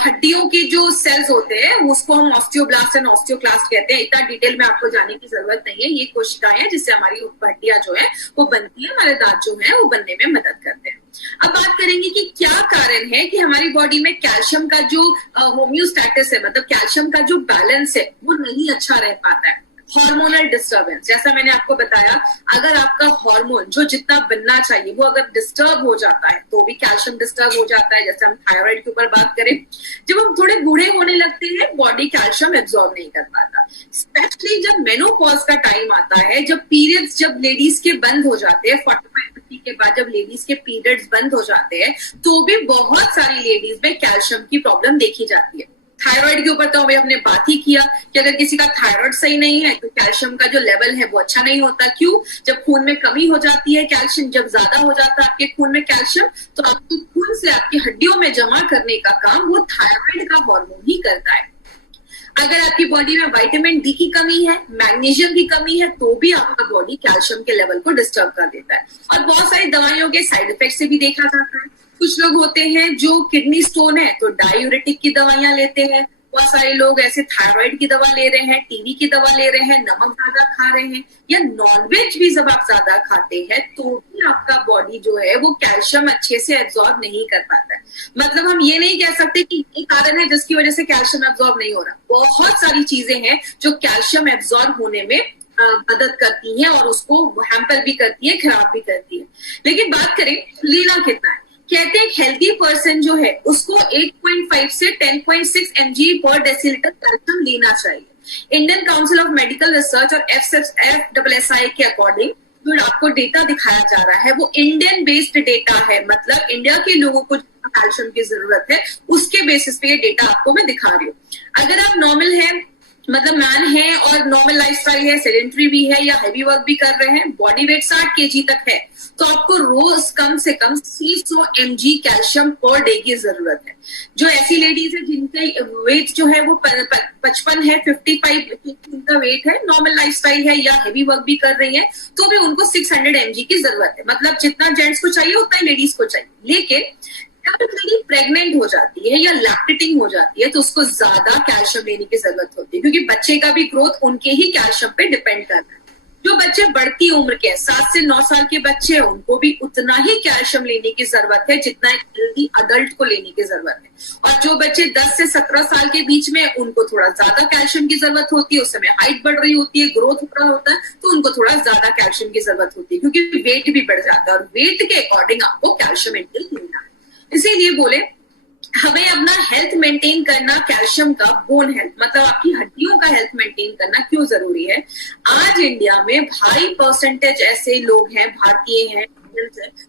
हड्डियों के जो सेल्स होते हैं उसको हम ऑस्टियोब्लास्ट एंड ऑस्टियोक्लास्ट कहते हैं। इतना डिटेल में आपको जाने की जरूरत नहीं है। ये कोशिकाएं हैं जिससे हमारी हड्डियां जो है वो बनती है, हमारे दांत जो है वो बनने में मदद करते हैं। अब बात करेंगे कि क्या कारण है कि हमारी बॉडी में कैल्शियम का जो होम्योस्टैटिस है, मतलब कैल्शियम का जो बैलेंस है वो नहीं अच्छा रह पाता है। हार्मोनल डिस्टर्बेंस, जैसा मैंने आपको बताया, अगर आपका हार्मोन जो जितना बनना चाहिए वो अगर डिस्टर्ब हो जाता है तो भी कैल्शियम डिस्टर्ब हो जाता है। जैसे हम थायराइड के ऊपर बात करें, जब हम थोड़े बूढ़े होने लगते हैं बॉडी कैल्शियम एब्जॉर्ब नहीं कर पाता। स्पेशली जब मेनोपॉज का टाइम आता है, जब पीरियड्स जब लेडीज के बंद हो जाते हैं, 45-50 के बाद जब लेडीज के पीरियड्स बंद हो जाते हैं, तो भी बहुत सारी लेडीज में कैल्शियम की प्रॉब्लम देखी जाती है। थायराइड के ऊपर तो हमें हमने बात ही किया कि अगर किसी का थायराइड सही नहीं है तो कैल्शियम का जो लेवल है वो अच्छा नहीं होता। क्यों? जब खून में कमी हो जाती है कैल्शियम, जब ज्यादा हो जाता है आपके खून में कैल्शियम, तो आपके खून से आपकी हड्डियों में जमा करने का काम वो थायराइड का हार्मोन ही करता है। अगर आपकी बॉडी में विटामिन डी की कमी है, मैग्नीशियम की कमी है, तो भी आपका बॉडी कैल्शियम के लेवल को डिस्टर्ब कर देता है। और बहुत सारी दवाइयों के साइड इफेक्ट से भी देखा जाता है। कुछ लोग होते हैं जो किडनी स्टोन है तो डायूरेटिक की दवाइयां लेते हैं। बहुत सारे लोग ऐसे थायराइड की दवा ले रहे हैं, टीबी की दवा ले रहे हैं, नमक ज्यादा खा रहे हैं, या नॉनवेज भी जब आप ज्यादा खाते हैं तो भी आपका बॉडी जो है वो कैल्शियम अच्छे से एब्जॉर्ब नहीं कर पाता है। मतलब हम ये नहीं कह सकते कि ये कारण है जिसकी वजह से कैल्शियम एब्जॉर्ब नहीं हो रहा। बहुत सारी चीजें हैं जो कैल्शियम एब्जॉर्ब होने में मदद करती हैं और उसको हैम्पर भी करती है, खराब भी करती है। लेकिन बात करें लेना कितना है, कहते हैं हेल्दी पर्सन जो है उसको 8.5 से 10.6 mg पर डेसीलीटर कैल्शियम लेना चाहिए। Indian council of medical research और FSSAI के अकॉर्डिंग जो आपको डेटा दिखाया जा रहा है वो इंडियन बेस्ड डेटा है। मतलब इंडिया के लोगों को कैल्शियम की जरूरत है उसके बेसिस पे ये डेटा आपको मैं दिखा रही हूँ। अगर आप नॉर्मल है, मतलब मैन है और नॉर्मल लाइफस्टाइल है, सेडेंटरी भी है या हैवी वर्क भी कर रहे हैं, बॉडी वेट 60 kg तक है, तो आपको रोज कम से कम 300 mg कैल्शियम पर डे की जरूरत है। जो ऐसी लेडीज है जिनका वेट जो है वो 55 है, 55 उनका वेट है, नॉर्मल लाइफस्टाइल है या हैवी वर्क भी कर रही है, तो भी उनको 600 mg की जरूरत है। मतलब जितना जेंट्स को चाहिए उतना ही लेडीज को चाहिए। लेकिन जब लेडी प्रेग्नेंट हो जाती है या लैक्टेटिंग हो जाती है तो उसको ज्यादा कैल्शियम लेने की जरूरत होती है, क्योंकि बच्चे का भी ग्रोथ उनके ही कैल्शियम पे डिपेंड करता है। जो बच्चे बढ़ती उम्र के हैं, 7 से 9 साल के बच्चे हैं, उनको भी उतना ही कैल्शियम लेने की जरूरत है जितना एक हेल्दी अडल्ट को लेने की जरूरत है। और जो बच्चे 10 से 17 साल के बीच में, उनको थोड़ा ज्यादा कैल्शियम की जरूरत होती है। उस समय हाइट बढ़ रही होती है, ग्रोथ हो रहा होता है, तो उनको थोड़ा ज्यादा कैल्शियम की जरूरत होती है, क्योंकि वेट भी बढ़ जाता है और वेट के अकॉर्डिंग आपको कैल्शियम इंटेक लेना है। इसीलिए बोले हमें अपना हेल्थ मेंटेन करना, कैल्शियम का, बोन हेल्थ मतलब आपकी हड्डियों का हेल्थ मेंटेन करना क्यों जरूरी है। आज इंडिया में हाई परसेंटेज ऐसे लोग हैं, भारतीय हैं,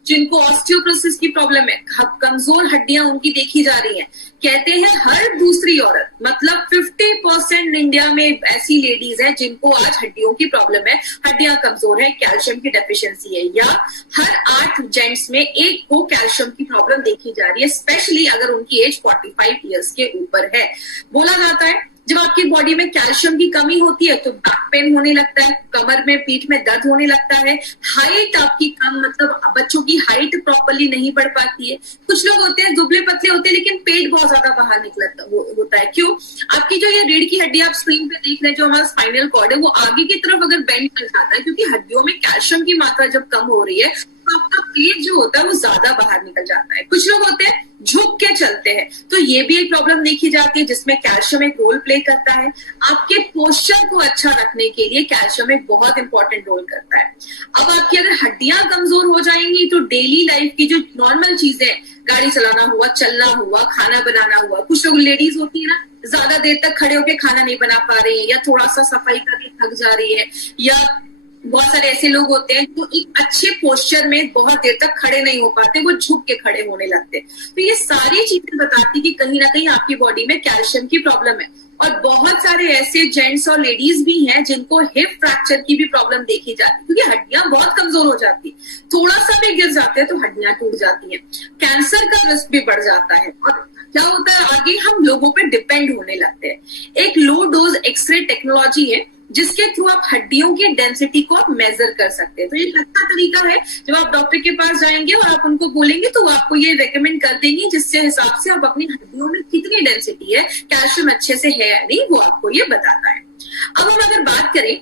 जिनको ऑस्टियोपोरोसिस की प्रॉब्लम है, कमजोर हड्डियां उनकी देखी जा रही हैं। कहते हैं हर दूसरी औरत, मतलब 50% इंडिया में ऐसी लेडीज हैं जिनको आज हड्डियों की प्रॉब्लम है, हड्डियां कमजोर है, कैल्शियम की डेफिशिएंसी है, या हर 8 जेंट्स में एक को कैल्शियम की प्रॉब्लम देखी जा रही है, स्पेशली अगर उनकी एज 45 ईयर्स के ऊपर है। बोला जाता है जब आपकी बॉडी में कैल्शियम की कमी होती है तो बैक पेन होने लगता है, कमर में, पीठ में दर्द होने लगता है, हाइट आपकी कम, मतलब बच्चों की हाइट प्रॉपर्ली नहीं बढ़ पाती है। कुछ लोग होते हैं दुबले पतले होते हैं लेकिन पेट बहुत ज्यादा बाहर निकलता होता है। क्यों? आपकी जो ये रीढ़ की हड्डी आप स्क्रीन पे देख रहे हैं, जो हमारा स्पाइनल कॉर्ड है, वो आगे की तरफ अगर बेंड कर जाता है, क्योंकि हड्डियों में कैल्शियम की मात्रा जब कम हो रही है तो आपका पेट जो होता है वो ज्यादा बाहर निकल जाता है। कुछ लोग होते हैं झुक के चलते हैं, तो ये भी एक प्रॉब्लम देखी जाती है जिसमें कैल्शियम एक रोल प्ले करता है। आपके पोस्चर को अच्छा रखने के लिए कैल्शियम एक बहुत इंपॉर्टेंट रोल करता है। अब आपकी अगर हड्डियां कमजोर हो जाएंगी तो डेली लाइफ की जो नॉर्मल चीजें, गाड़ी चलाना हुआ, चलना हुआ, खाना बनाना हुआ, कुछ लोग लेडीज होती है ना, ज्यादा देर तक खड़े होकर खाना नहीं बना पा रही है, या थोड़ा सा सफाई करके थक जा रही है, या बहुत सारे ऐसे लोग होते हैं जो एक अच्छे पोस्चर में बहुत देर तक खड़े नहीं हो पाते, वो झुक के खड़े होने लगते हैं। तो ये सारी चीजें बताती कि कहीं ना कहीं आपकी बॉडी में कैल्शियम की प्रॉब्लम है। और बहुत सारे ऐसे जेंट्स और लेडीज भी हैं जिनको हिप फ्रैक्चर की भी प्रॉब्लम देखी जाती है, क्योंकि हड्डियां बहुत कमजोर हो जाती है, थोड़ा सा भी गिर जाते हैं तो हड्डियां टूट जाती हैं। कैंसर का रिस्क भी बढ़ जाता है। और क्या होता है, आगे हम लोगों पे डिपेंड होने लगते हैं। एक लो डोज एक्सरे टेक्नोलॉजी है जिसके थ्रू आप हड्डियों की डेंसिटी को आप मेजर कर सकते हैं। तो ये एक अच्छा तरीका है, जब आप डॉक्टर के पास जाएंगे और आप उनको बोलेंगे तो वो आपको ये रेकमेंड कर देंगे, जिसके हिसाब से आप अपनी हड्डियों में कितनी डेंसिटी है, कैल्शियम अच्छे से है या नहीं, वो आपको ये बताता है। अब हम अगर बात करें,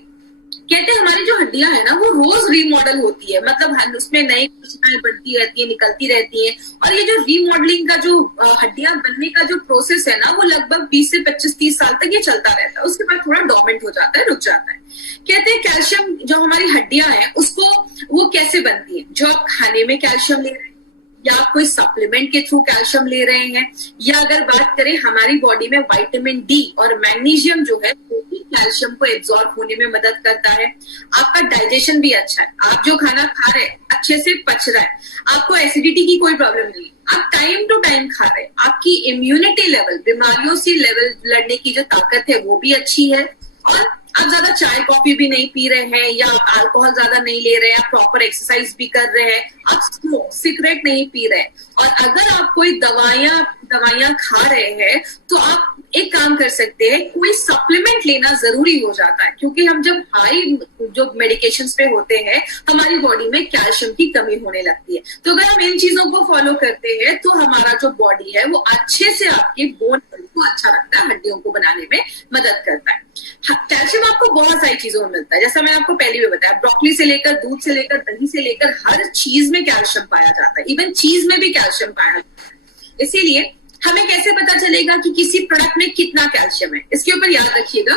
कहते हैं हमारी जो हड्डियां है ना वो रोज रीमॉडल होती है, मतलब उसमें नई कोशिकाएं बढ़ती रहती है, निकलती रहती है। और ये जो रीमॉडलिंग का जो हड्डियां बनने का जो प्रोसेस है ना, वो लगभग 20 से 25-30 साल तक ये चलता रहता है। उसके बाद थोड़ा डोमेंट हो जाता है, रुक जाता है। कहते हैं कैल्शियम जो हमारी हड्डियां हैं उसको वो कैसे बनती है, जो आप खाने में कैल्शियम ले रहे हैं, या कोई सप्लीमेंट के थ्रू कैल्शियम ले रहे हैं, या अगर बात करें हमारी बॉडी में विटामिन डी और मैग्नीशियम जो है वो भी कैल्शियम को एब्जॉर्ब होने में मदद करता है। आपका डाइजेशन भी अच्छा है, आप जो खाना खा रहे हैं अच्छे से पच रहा है, आपको एसिडिटी की कोई प्रॉब्लम नहीं, आप टाइम टू टाइम खा रहे हैं, आपकी इम्यूनिटी लेवल, बीमारियों से लेवल लड़ने की जो ताकत है वो भी अच्छी है, और आप ज्यादा चाय कॉफी भी नहीं पी रहे हैं, या आप अल्कोहल ज्यादा नहीं ले रहे हैं, आप प्रॉपर एक्सरसाइज भी कर रहे हैं, आप सिगरेट नहीं पी रहे हैं। और अगर आप कोई दवाइयां खा रहे हैं तो आप एक काम कर सकते हैं, कोई सप्लीमेंट लेना जरूरी हो जाता है, क्योंकि हम जब हाई जो मेडिकेशंस पे होते हैं हमारी बॉडी में कैल्शियम की कमी होने लगती है। तो अगर हम इन चीजों को फॉलो करते हैं तो हमारा जो बॉडी है वो अच्छे से आपके बोन को अच्छा रखता है, हड्डियों को बनाने में मदद करता है। कैल्शियम आपको बहुत सारी चीजों में मिलता है, जैसा मैंने आपको पहले भी बताया, ब्रोकली से लेकर, दूध से लेकर, दही से लेकर, हर चीज में कैल्शियम पाया जाता है, इवन चीज में भी कैल्शियम पाया जाता है। इसीलिए हमें कैसे पता चलेगा कि किसी प्रोडक्ट में कितना कैल्शियम है, इसके ऊपर याद रखिएगा,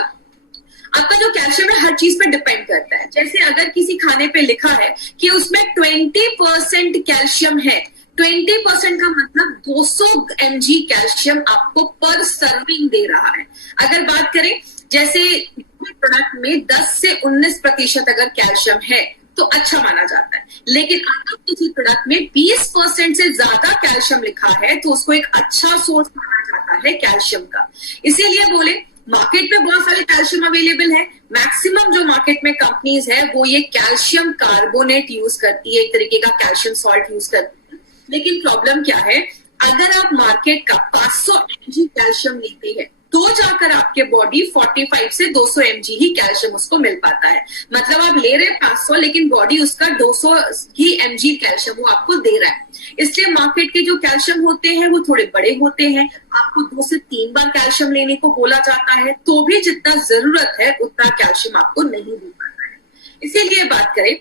आपका जो कैल्शियम है हर चीज पे डिपेंड करता है। जैसे अगर किसी खाने पे लिखा है कि उसमें 20% कैल्शियम है, 20% का मतलब 200 mg कैल्शियम आपको पर सर्विंग दे रहा है। अगर बात करें जैसे प्रोडक्ट में 10 से 19% अगर कैल्शियम है तो अच्छा माना जाता है, लेकिन अगर किसी प्रोडक्ट में 20% से ज्यादा कैल्शियम लिखा है तो उसको एक अच्छा सोर्स माना जाता है कैल्शियम का। इसीलिए बोले मार्केट में बहुत सारे कैल्शियम अवेलेबल है। मैक्सिमम जो मार्केट में कंपनीज है वो ये कैल्शियम कार्बोनेट यूज करती है, एक तरीके का कैल्शियम सॉल्ट यूज करती है। लेकिन प्रॉब्लम क्या है, अगर आप मार्केट का 500 mg कैल्शियम लेते हैं तो जाकर आपके बॉडी 45 से 200 mg ही कैल्शियम उसको मिल पाता है। मतलब आप ले रहे हैं 500 लेकिन बॉडी उसका 200 ही mg कैल्शियम वो आपको दे रहा है। इसलिए मार्केट के जो कैल्शियम होते हैं वो थोड़े बड़े होते हैं, आपको 2 से 3 बार कैल्शियम लेने को बोला जाता है, तो भी जितना जरूरत है उतना कैल्शियम आपको नहीं मिल पाता है। इसीलिए बात करें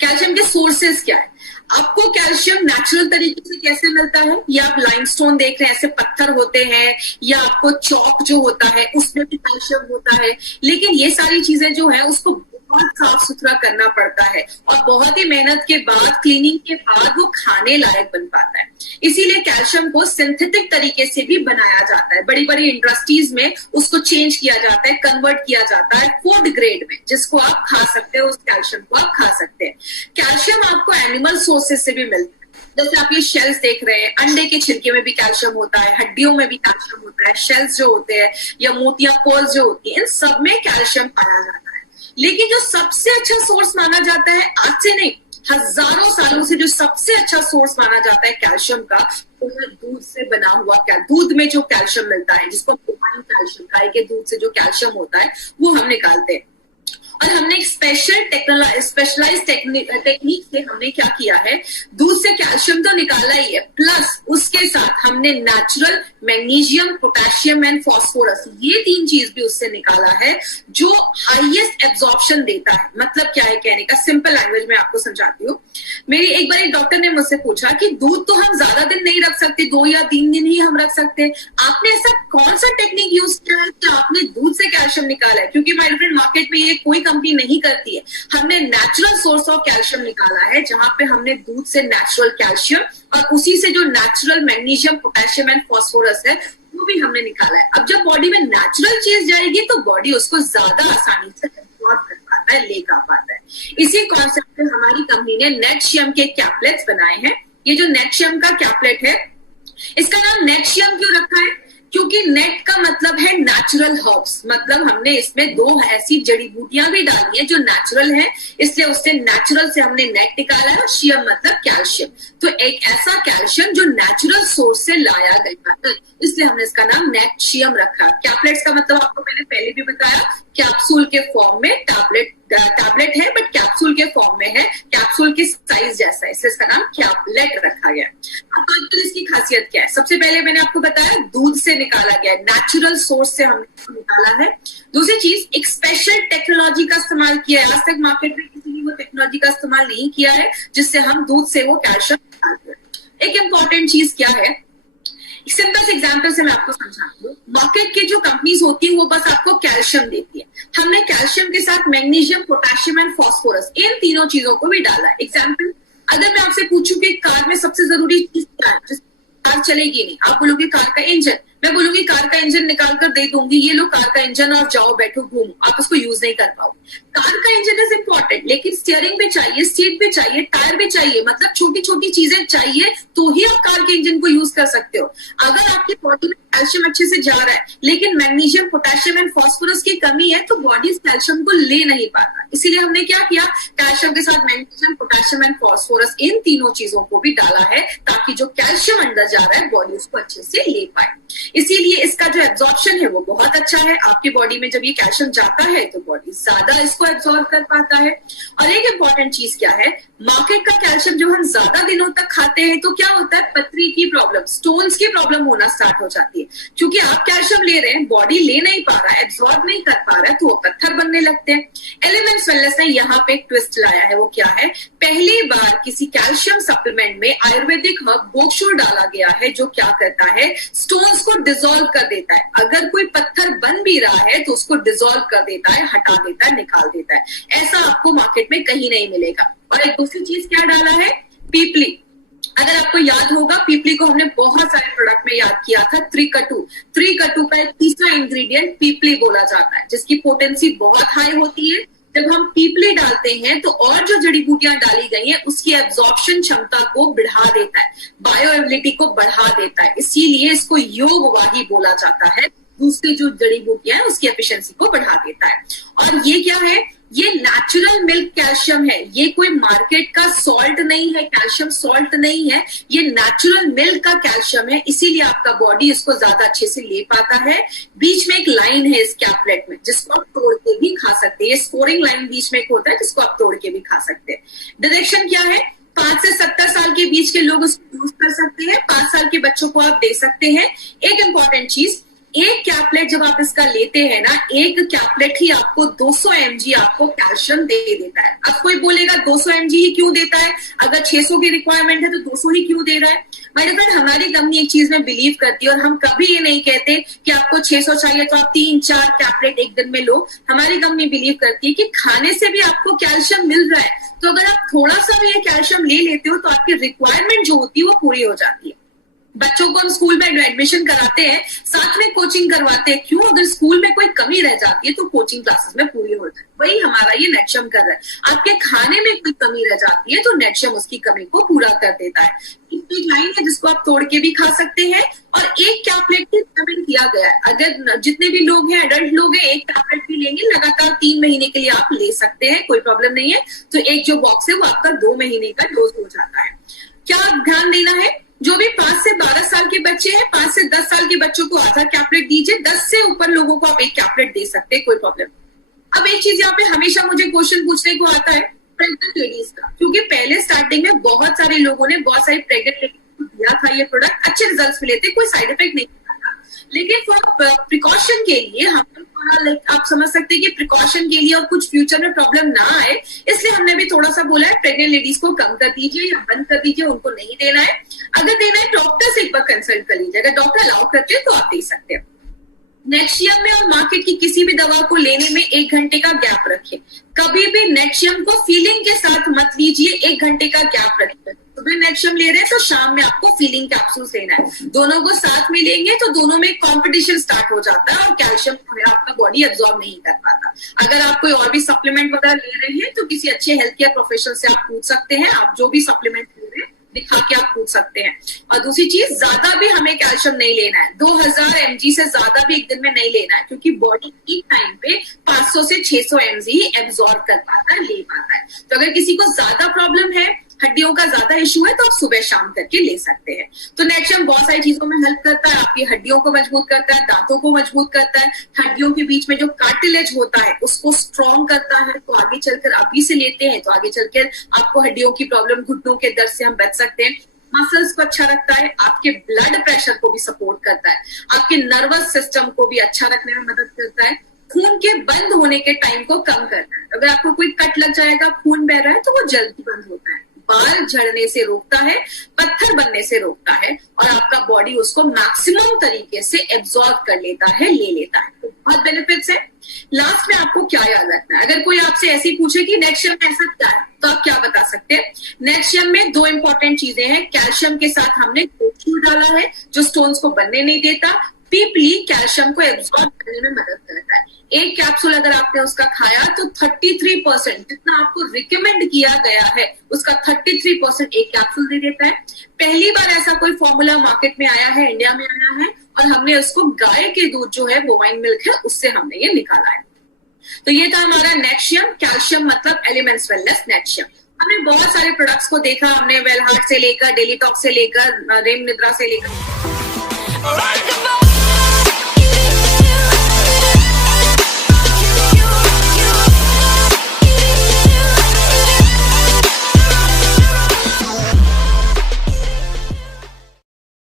कैल्शियम के सोर्सेस क्या है। आपको कैल्शियम नेचुरल तरीके से कैसे मिलता है, या आप लाइमस्टोन देख रहे हैं ऐसे पत्थर होते हैं, या आपको चौक जो होता है उसमें भी कैल्शियम होता है। लेकिन ये सारी चीजें जो है उसको बहुत साफ सुथरा करना पड़ता है और बहुत ही मेहनत के बाद, क्लीनिंग के बाद वो खाने लायक बन पाता है। इसीलिए कैल्शियम को सिंथेटिक तरीके से भी बनाया जाता है, बड़ी बड़ी इंडस्ट्रीज में उसको चेंज किया जाता है, कन्वर्ट किया जाता है फूड ग्रेड में, जिसको आप खा सकते हो, उस कैल्शियम को आप खा सकते हैं। कैल्शियम आपको एनिमल सोर्सेज से भी मिलता है, जैसे आप ये शेल्स देख रहे हैं, अंडे के छिलके में भी कैल्शियम होता है, हड्डियों में भी कैल्शियम होता है, शेल्स जो होते हैं या मोतिया पर्ल्स जो होती है, इन सब में कैल्शियम पाया जाता है। लेकिन जो सबसे अच्छा सोर्स माना जाता है, आज से नहीं हजारों सालों से जो सबसे अच्छा सोर्स माना जाता है कैल्शियम का, वो है दूध से बना हुआ दूध में जो कैल्शियम मिलता है, जिसको बोवाइन कैल्शियम, गाय के दूध से जो कैल्शियम होता है वो हम निकालते हैं। और हमने एक स्पेशलाइज टेक्निक से हमने क्या किया है, दूध से कैल्शियम तो निकाला ही है, प्लस उसके साथ हमने natural magnesium, potassium and phosphorus, ये 3 चीज भी उससे निकाला है जो हाईएस्ट एब्जॉर्प्शन देता है। मतलब क्या है कहने का, सिंपल लैंग्वेज में आपको समझाती हूँ। मेरी एक बार एक डॉक्टर ने मुझसे पूछा कि दूध तो हम ज्यादा दिन नहीं रख सकते, 2 या 3 दिन ही हम रख सकते हैं, आपने ऐसा कौन सा टेक्निक यूज किया है कि आपने दूध से कैल्शियम निकाला है? क्योंकि माय फ्रेंड मार्केट में ये कोई कंपनी नहीं करती है। हमने नेचुरल सोर्स ऑफ कैल्शियम निकाला है, जहां पे हमने दूध से नेचुरल कैल्शियम और उसी से जो natural magnesium, potassium and phosphorus है वो भी हमने निकाला है। अब जब बॉडी में नेचुरल चीज जाएगी तो बॉडी उसको ज्यादा आसानी से एब्जॉर्ब कर पाता है, ले पाता है। इसी कॉन्सेप्ट पे हमारी कंपनी ने नेटशियम के कैप्लेट्स बनाए हैं। ये जो नेटशियम का कैप्लेट है, इसका नाम नेटशियम क्यों रखा है? क्योंकि नेट का मतलब है नेचुरल हर्ब्स, मतलब हमने इसमें 2 ऐसी जड़ी बूटियां भी डाली है जो नेचुरल है, इसलिए उससे नेचुरल से हमने नेट निकाला है। और शियम मतलब कैल्शियम, तो एक ऐसा कैल्शियम जो नेचुरल सोर्स से लाया गया है, इसलिए हमने इसका नाम नेटशियम रखा। कैप्लेट्स का मतलब आपको मैंने पहले भी बताया, कैप्सूल के फॉर्म में टैबलेट है, बट कैप्सूल के फॉर्म में है, कैप्सूल के साइज जैसा है, इसलिए इसका नाम कैप्लेट रखा गया। अब बात करें इसकी खासियत क्या है। सबसे पहले मैंने आपको बताया दूध से निकाला गया, नेचुरल सोर्स से हमने इसको निकाला है। दूसरी चीज, एक स्पेशल टेक्नोलॉजी का इस्तेमाल किया है। आज तक मार्केट में किसी ने वो टेक्नोलॉजी का इस्तेमाल नहीं किया है जिससे हम दूध से वो कैल्शियम निकालते हैं। एक इंपॉर्टेंट चीज क्या है, सिंपल से एग्जांपल से मैं आपको समझाती हूँ। मार्केट की जो कंपनीज होती है वो बस आपको कैल्शियम देती है, हमने कैल्शियम के साथ मैग्नीशियम, पोटेशियम एंड फॉस्फोरस, इन तीनों चीजों को भी डाला है। एग्जांपल, अगर मैं आपसे पूछूं कि कार में सबसे जरूरी चीज क्या है, कार चलेगी नहीं, आप बोलोगे कार का इंजन, मैं बोलूंगी कार का इंजन निकाल कर दे दूंगी, ये लो कार का इंजन और जाओ बैठो घूमो, आप उसको यूज नहीं कर पाओगे। कार का इंजन इज इंपॉर्टेंट, लेकिन स्टीयरिंग भी चाहिए, सीट भी चाहिए, टायर भी चाहिए, मतलब छोटी छोटी चीजें चाहिए तो ही आप कार के इंजन को यूज कर सकते हो। अगर आपकी बॉडी में कैल्शियम अच्छे से जा रहा है लेकिन मैग्नीशियम, पोटेशियम एंड फॉस्फोरस की कमी है तो बॉडी इस कैल्शियम को ले नहीं पाता। इसीलिए हमने क्या किया, कैल्शियम के साथ मैग्नीशियम, पोटेशियम एंड फॉस्फोरस, इन तीनों चीजों को भी डाला है ताकि जो कैल्शियम अंदर जा रहा है बॉडी उसको अच्छे से ले पाए। इसीलिए इसका जो एब्जॉर्प्शन है वो बहुत अच्छा है। आपकी बॉडी में जब ये कैल्शियम जाता है तो बॉडी ज्यादा इसको एब्जॉर्ब कर पाता है। और एक इंपॉर्टेंट चीज क्या है, मार्केट का कैल्शियम जब हम ज्यादा दिनों तक खाते हैं तो क्या होता है, पथरी की प्रॉब्लम, स्टोन्स की प्रॉब्लम होना स्टार्ट हो जाती है। क्योंकि आप कैल्शियम ले रहे हैं, बॉडी ले नहीं पा रहा है, एब्जॉर्ब नहीं कर पा रहा है, तो वो पत्थर बनने लगते हैं। एलिमेंट्स वेलनेस ने यहाँ पे एक ट्विस्ट लाया है, वो क्या है, पहली बार किसी कैल्शियम सप्लीमेंट में आयुर्वेदिक हर्ब बोक्सोर डाला गया है, जो क्या करता है, स्टोन्स को डिसॉल्व कर देता है। अगर कोई पत्थर बन भी रहा है तो उसको डिसॉल्व कर देता है, हटा देता है, निकाल देता है। ऐसा आपको मार्केट में कहीं नहीं मिलेगा। और एक दूसरी चीज क्या डाला है, पीपली। अगर आपको याद होगा, पीपली को हमने बहुत सारे प्रोडक्ट में याद किया था, त्रिकटु का एक तीसरा इंग्रेडिएंट पीपली बोला जाता है, जिसकी पोटेंसी बहुत हाई होती है। जब हम पीपली डालते हैं तो और जो जड़ी बूटियां डाली गई हैं उसकी एब्जॉर्प्शन क्षमता को बढ़ा देता है, बायोएबिलिटी को बढ़ा देता है। इसीलिए इसको योगवाही बोला जाता है। दूसरी जो जड़ी बूटियां हैं उसकी एफिशिएंसी को बढ़ा देता है। और ये क्या है, ये नेचुरल मिल्क कैल्शियम है, ये कोई मार्केट का सॉल्ट नहीं है, कैल्शियम सॉल्ट नहीं है, ये नेचुरल मिल्क का कैल्शियम है, इसीलिए आपका बॉडी इसको ज्यादा अच्छे से ले पाता है। बीच में एक लाइन है इस कैपलेट में जिसको आप तोड़ के भी खा सकते हैं, ये स्कोरिंग लाइन बीच में एक होता है जिसको आप तोड़ के भी खा सकते हैं। डायरेक्शन क्या है, 5 से 70 साल के बीच के लोग उसको यूज कर सकते हैं, 5 साल के बच्चों को आप दे सकते हैं। एक इंपॉर्टेंट चीज, एक कैपलेट जब आप इसका लेते हैं ना, एक कैपलेट ही आपको 200 mg आपको कैल्शियम दे देता है। अब कोई बोलेगा 200 mg ही क्यों देता है, अगर 600 की रिक्वायरमेंट है तो 200 ही क्यों दे रहा है। मेरे फ्रेंड, हमारी कंपनी एक चीज में बिलीव करती है और हम कभी ये नहीं कहते कि आपको 600 चाहिए तो आप 3-4 कैपलेट एक दिन में लो। हमारी कंपनी बिलीव करती है कि खाने से भी आपको कैल्शियम मिल रहा है, तो अगर आप थोड़ा सा भी ये कैल्शियम ले लेते हो तो आपकी रिक्वायरमेंट जो होती है वो पूरी हो जाती है। बच्चों को हम स्कूल में एडमिशन कराते हैं, साथ में कोचिंग करवाते हैं, क्यों, अगर स्कूल में कोई कमी रह जाती है तो कोचिंग क्लासेस में पूरी हो जाती है। वही हमारा ये नेटशियम कर रहा है। आपके खाने में कोई कमी रह जाती है तो नेटशियम उसकी कमी को पूरा कर देता है। एक लाइन है जिसको आप तोड़ के भी खा सकते हैं और एक कैपलेट की रिकमेंड किया गया है। अगर जितने भी लोग हैं, एडल्ट लोग हैं, एक कैपलेट भी लेंगे लगातार 3 महीने के लिए आप ले सकते हैं, कोई प्रॉब्लम नहीं है। तो एक जो बॉक्स है वो आपका 2 महीने का डोज हो जाता है। क्या ध्यान देना है, जो भी 5 से 12 साल के बच्चे हैं, 5 से 10 साल के बच्चों को आधा कैपलेट दीजिए, 10 से ऊपर लोगों को आप एक कैपलेट दे सकते हैं, कोई प्रॉब्लम नहीं। अब एक चीज यहाँ पे हमेशा मुझे क्वेश्चन पूछने को आता है प्रेग्नेंट लेडीज का, क्योंकि पहले स्टार्टिंग में बहुत सारे लोगों ने बहुत सारी प्रेग्नेंट लेडीज को दिया था ये प्रोडक्ट, अच्छे रिजल्ट मिले थे, कोई साइड इफेक्ट नहीं था। लेकिन फॉर प्रिकॉशन के लिए हम आप समझ सकते हैं कि प्रिकॉशन के लिए और कुछ फ्यूचर में प्रॉब्लम ना आए, इसलिए हमने भी थोड़ा सा बोला है प्रेग्नेंट लेडीज को कम कर दीजिए या बंद कर दीजिए, उनको नहीं देना है। अगर देना है डॉक्टर से एक बार कंसल्ट कर लीजिए, अगर डॉक्टर अलाउ करते हैं तो आप दे सकते हैं। नेटशियम में और मार्केट की किसी भी दवा को लेने में 1 घंटे का गैप रखें। कभी भी नेटशियम को फीलिंग के साथ मत लीजिए, 1 घंटे का गैप रखें। सुबह नेटशियम ले रहे हैं तो शाम में आपको फीलिंग कैप्सूल लेना है, दोनों को साथ में लेंगे तो दोनों में कंपटीशन स्टार्ट हो जाता है और कैल्शियम आपका बॉडी एब्जॉर्ब नहीं कर पाता। अगर आप कोई और भी सप्लीमेंट वगैरह ले रहे हैं तो किसी अच्छे हेल्थ केयर प्रोफेशनल से आप पूछ सकते हैं, आप जो भी सप्लीमेंट ले रहे हैं दिखा के आप पूछ सकते हैं। और दूसरी चीज, ज्यादा भी हमें कैल्शियम नहीं लेना है, 2000 mg से ज्यादा भी एक दिन में नहीं लेना है, क्योंकि बॉडी एक टाइम पे 500 से 600 mg ही एब्जॉर्ब कर पाता है, ले पाता है। तो अगर किसी को ज्यादा प्रॉब्लम है, हड्डियों का ज्यादा इश्यू है, तो आप सुबह शाम करके ले सकते हैं। तो नेटशियम बहुत सारी चीजों में हेल्प करता है, आपकी हड्डियों को मजबूत करता है, दांतों को मजबूत करता है, हड्डियों के बीच में जो कार्टिलेज होता है उसको स्ट्रॉन्ग करता है। तो आगे चलकर अभी से लेते हैं तो आगे चलकर आपको हड्डियों की प्रॉब्लम, घुटनों के दर्द से हम बच सकते हैं। मसल्स को अच्छा रखता है, आपके ब्लड प्रेशर को भी सपोर्ट करता है, आपके नर्वस सिस्टम को भी अच्छा रखने में मदद करता है, खून के बंद होने के टाइम को कम करता है। अगर आपको कोई कट लग जाएगा, खून बह रहा है, तो वो जल्दी बंद होता है, बाल झड़ने से रोकता है, पत्थर बनने से रोकता है और आपका बॉडी उसको मैक्सिमम तरीके से एब्जॉर्ब कर लेता है, ले लेता है। तो बहुत बेनिफिट्स है। लास्ट में आपको क्या याद रखना है, अगर कोई आपसे ऐसी पूछे कि नेटशियम में ऐसा क्या है तो आप क्या बता सकते हैं। नेटशियम में 2 इंपॉर्टेंट चीजें हैं। कैल्शियम के साथ हमने कोचिंग डाला है जो स्टोन्स को बनने नहीं देता, डीपली कैल्शियम को एब्जॉर्ब करने में मदद करता है। एक कैप्सूल अगर आपने उसका खाया तो 33% जितना आपको रिकमेंड किया गया है उसका 33% एक कैप्सूल दे देता है। पहली बार ऐसा कोई फॉर्मूला मार्केट में आया है, इंडिया में आया है, और हमने उसको गाय के दूध जो है, बोवाइन मिल्क है, उससे हमने ये निकाला है। तो ये था हमारा नेटशियम। कैल्शियम मतलब एलिमेंट्स वेलनेस नेटशियम। हमने बहुत सारे प्रोडक्ट्स को देखा, हमने वेल हार्ट से लेकर, डेली टॉक से लेकर, रेम निद्रा से लेकर